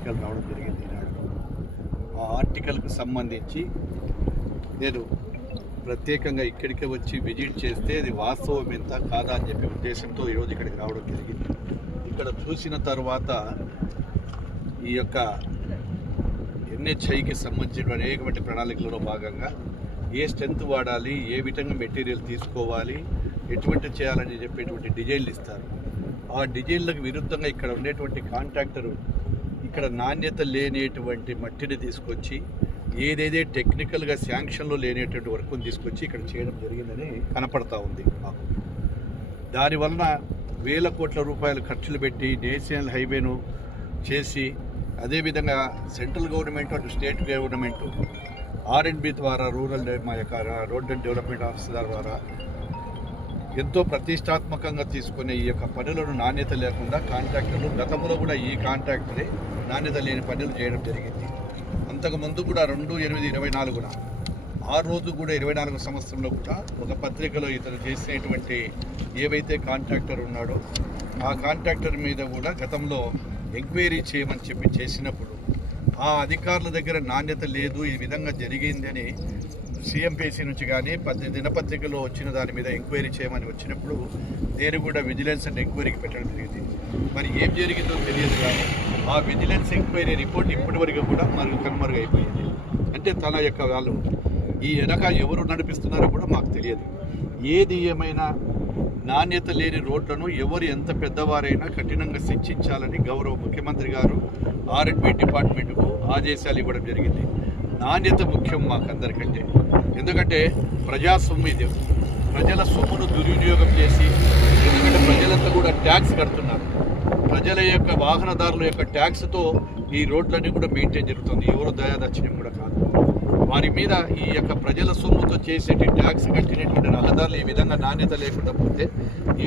Article రావడం జరిగింది ఈనాడు. ఆ ఆర్టికల్కు సంబంధించి నేను ప్రత్యేకంగా ఇక్కడికి వచ్చి విజిట్ చేస్తే అది వాస్తవం ఎంత కాదా అని చెప్పి ఉద్దేశంతో ఈరోజు ఇక్కడికి రావడం జరిగింది. ఇక్కడ చూసిన తర్వాత ఈ యొక్క ఎన్హెచ్ఐకి సంబంధించిన అనేకమైన ప్రణాళికలలో భాగంగా ఏ స్ట్రెంత్ వాడాలి ఏ విధంగా మెటీరియల్ తీసుకోవాలి ఎటువంటి చేయాలని చెప్పేటువంటి డిజైన్లు ఇస్తారు. ఆ డిజైన్లకు విరుద్ధంగా ఇక్కడ ఉండేటువంటి కాంట్రాక్టరు ఇక్కడ నాణ్యత లేనేటువంటి మట్టిని తీసుకొచ్చి ఏదేదే టెక్నికల్గా శాంక్షన్లో లేనేటువంటి వర్క్ని తీసుకొచ్చి ఇక్కడ చేయడం జరిగిందని కనపడతా ఉంది మాకు. దానివలన వేల కోట్ల రూపాయలు ఖర్చులు పెట్టి నేషనల్ హైవేను చేసి అదేవిధంగా సెంట్రల్ గవర్నమెంట్ అటు state government R and B ద్వారా రూరల్ మా యొక్క రోడ్ అండ్ డెవలప్మెంట్ ఆఫీస్ ద్వారా ఎంతో ప్రతిష్టాత్మకంగా తీసుకునే ఈ యొక్క పనులను నాణ్యత లేకుండా కాంట్రాక్టర్లు గతంలో కూడా ఈ కాంట్రాక్టరే నాణ్యత లేని పనులు చేయడం జరిగింది. అంతకుముందు కూడా రెండు ఎనిమిది ఇరవై నాలుగున ఆ రోజు కూడా ఇరవై నాలుగు సంవత్సరంలో కూడా ఒక పత్రికలో ఇతను చేసినటువంటి ఏవైతే కాంట్రాక్టర్ ఉన్నాడో ఆ కాంట్రాక్టర్ మీద కూడా గతంలో ఎంక్వైరీ చేయమని చెప్పి చేసినప్పుడు ఆ అధికారుల దగ్గర నాణ్యత లేదు ఈ విధంగా జరిగిందని సీఎంపీసీ నుంచి కానీ పది దినపత్రికలో వచ్చిన దాని మీద ఎంక్వైరీ చేయమని వచ్చినప్పుడు నేను కూడా విజిలెన్స్ అండ్ ఎంక్వైరీకి పెట్టడం జరిగింది. మరి ఏం జరిగిందో తెలియదు కానీ ఆ విజిలెన్స్ ఎంక్వైరీ రిపోర్ట్ ఇప్పటివరకు కూడా మరుగు కనుమరుగైపోయింది. అంటే తన యొక్క వాళ్ళు ఈ వెనక ఎవరు నడిపిస్తున్నారో కూడా మాకు తెలియదు. ఏది ఏమైనా నాణ్యత లేని రోడ్లను ఎవరు ఎంత పెద్దవారైనా కఠినంగా శిక్షించాలని గౌరవ ముఖ్యమంత్రి గారు ఆర్ఎండ్బి డిపార్ట్మెంట్కు ఆదేశాలు ఇవ్వడం జరిగింది. నాణ్యత ముఖ్యం మాకందరికంటే. ఎందుకంటే ప్రజా సొమ్ము ఇది. ప్రజల సొమ్మును దుర్వినియోగం చేసి ఎందుకంటే ప్రజలంతా కూడా ట్యాక్స్ కడుతున్నారు. ప్రజల యొక్క వాహనదారుల యొక్క ట్యాక్స్తో ఈ రోడ్లన్నీ కూడా మెయింటైన్ జరుగుతుంది. ఎవరు దయాదక్షిణ్యం కూడా కాదు. వారి మీద ఈ యొక్క ప్రజల సొమ్ముతో చేసేటి ట్యాక్స్ కట్టినటువంటి రహదారులు ఈ విధంగా నాణ్యత లేకుండా పోతే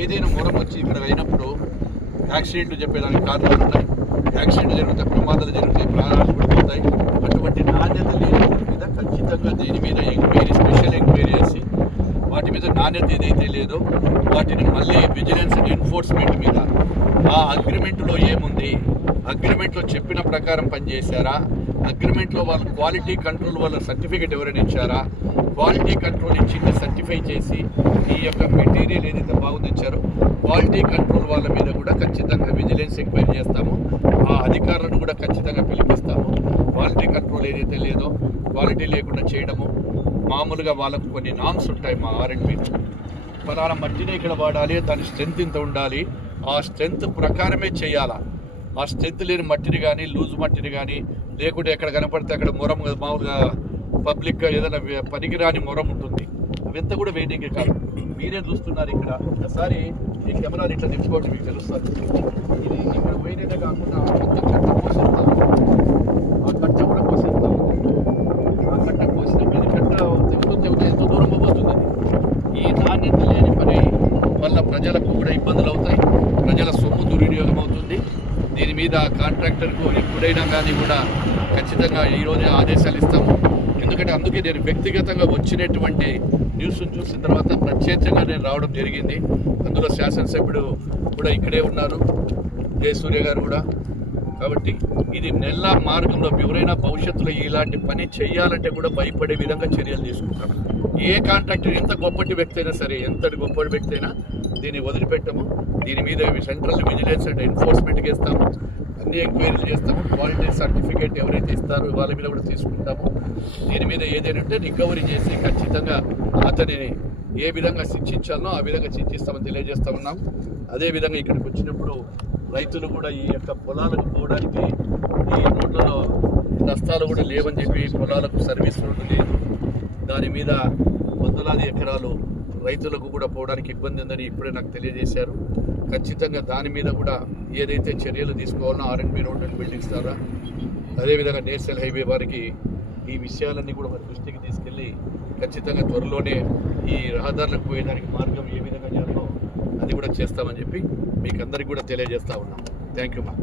ఏదైనా మూలం వచ్చి ఇక్కడ అయినప్పుడు యాక్సిడెంట్లు చెప్పేదానికి కారణాలు ఉన్నాయి యాక్సిడెంట్లు జరిగితే ప్రమాదాలు జరుగుతాయి ప్రాణాలు పడిపోతాయి అటువంటి నాణ్యత లేని ఖచ్చితంగా దీని మీద ఎంక్వైరీ స్పెషల్ ఎంక్వైరీ చేసి వాటి మీద నాణ్యత ఏదైతే లేదో వాటిని మళ్ళీ విజిలెన్స్ అండ్ ఎన్ఫోర్స్మెంట్ మీద. ఆ అగ్రిమెంట్లో ఏముంది? అగ్రిమెంట్లో చెప్పిన ప్రకారం పనిచేశారా? అగ్రిమెంట్లో వాళ్ళ క్వాలిటీ కంట్రోల్ వాళ్ళ సర్టిఫికేట్ ఎవరైనా ఇచ్చారా? క్వాలిటీ కంట్రోల్ ఇచ్చింది సర్టిఫై చేసి ఈ యొక్క మెటీరియల్ ఏదైతే బాగుందిచ్చారో క్వాలిటీ కంట్రోల్ వాళ్ళ మీద కూడా ఖచ్చితంగా విజిలెన్స్ ఎంక్వైరీ చేస్తాము. ఆ అధికారులను కూడా ఖచ్చితంగా పిలిపిస్తాము. క్వాలిటీ కంట్రోల్ ఏదైతే లేదో క్వాలిటీ లేకుండా చేయడము. మామూలుగా వాళ్ళకు కొన్ని నామ్స్ ఉంటాయి మా ఆర్ఎండ్బి ఫలానా మట్టిని ఇక్కడ వాడాలి దాని స్ట్రెంత్ ఇంత ఉండాలి. ఆ స్ట్రెంత్ ప్రకారమే చేయాలా? ఆ స్ట్రెంత్ లేని మట్టిని కానీ లూజ్ మట్టిని కానీ లేకుంటే ఎక్కడ కనపడితే అక్కడ మొరం మామూలుగా పబ్లిక్గా ఏదైనా పనికిరాని మొరం ఉంటుంది. అవంతా కూడా వెయిటింగ్ కాదు. మీరే చూస్తున్నారు ఇక్కడ. ఒకసారి ఈ కెమెరాలు ఇట్లా నింపుకోండి మీకు తెలుస్తుంది. ఇది ఇక్కడ పోయినట్టే కాకుండా మొత్తం కట్ట పోషిస్తాం ఆ కట్ట కూడా పోషిస్తాం ఆ కట్ట పోసినప్పుడు ఇది కట్ట తెగుతూ తెగుతూ ఎంతో దూరం పోతుంది అది. ఈ నాణ్యత లేని పని వల్ల ప్రజలకు కూడా ఇబ్బందులు అవుతాయి ప్రజల సొమ్ము దుర్వినియోగం అవుతుంది దీని మీద కాంట్రాక్టర్కు ఎప్పుడైనా కానీ కూడా ఖచ్చితంగా ఈరోజు ఆదేశాలు ఇస్తాము. ఎందుకంటే అందుకే నేను వ్యక్తిగతంగా వచ్చినటువంటి న్యూస్ను చూసిన తర్వాత ప్రత్యేకంగా నేను రావడం జరిగింది. అందులో శాసనసభ్యుడు కూడా ఇక్కడే ఉన్నారు. జయసూర్య గారు కూడా. కాబట్టి ఇది నెల్ల మార్గంలో ఎవరైనా భవిష్యత్తులో ఇలాంటి పని చేయాలంటే కూడా భయపడే విధంగా చర్యలు తీసుకుంటాం ఏ కాంట్రాక్టర్ ఎంత గొప్పటి వ్యక్తి అయినా సరే ఎంతటి గొప్పటి వ్యక్తి అయినా దీన్ని వదిలిపెట్టము. దీని మీద సెంట్రల్ విజిలెన్స్ అండ్ ఎన్ఫోర్స్మెంట్కి ఇస్తాము అన్ని ఎంక్వైరీలు చేస్తాము. క్వాలిటీ సర్టిఫికేట్ ఎవరైతే ఇస్తారో వాళ్ళ మీద కూడా తీసుకుంటాము. దీని మీద ఏదైనా ఉంటే రికవరీ చేసి ఖచ్చితంగా అతనిని ఏ విధంగా శిక్షించాలనో ఆ విధంగా శిక్షిస్తామని తెలియజేస్తా ఉన్నాం. అదేవిధంగా ఇక్కడికి వచ్చినప్పుడు రైతులు కూడా ఈ యొక్క పొలాలకు పోవడానికి ఈ రోడ్లలో రస్తాలు కూడా లేవని చెప్పి పొలాలకు సర్వీస్ రోడ్డు లేదు. దాని మీద వందలాది ఎకరాలు రైతులకు కూడా పోవడానికి ఇబ్బంది ఉందని ఇప్పుడే నాకు తెలియజేశారు. ఖచ్చితంగా దాని మీద కూడా ఏదైతే చర్యలు తీసుకోవాలో ఆర్ఎండ్బి రోడ్ అండ్ బిల్డింగ్స్ ద్వారా అదేవిధంగా నేషనల్ హైవే వారికి ఈ విషయాలన్నీ కూడా వారి దృష్టికి తీసుకెళ్ళి ఖచ్చితంగా త్వరలోనే ఈ రహదారులకు పోయేదానికి మార్గం ఏ విధంగా చేయాలో అది కూడా చేస్తామని చెప్పి మీకు అందరికీ కూడా తెలియజేస్తా ఉన్నాం. థ్యాంక్ యూ మా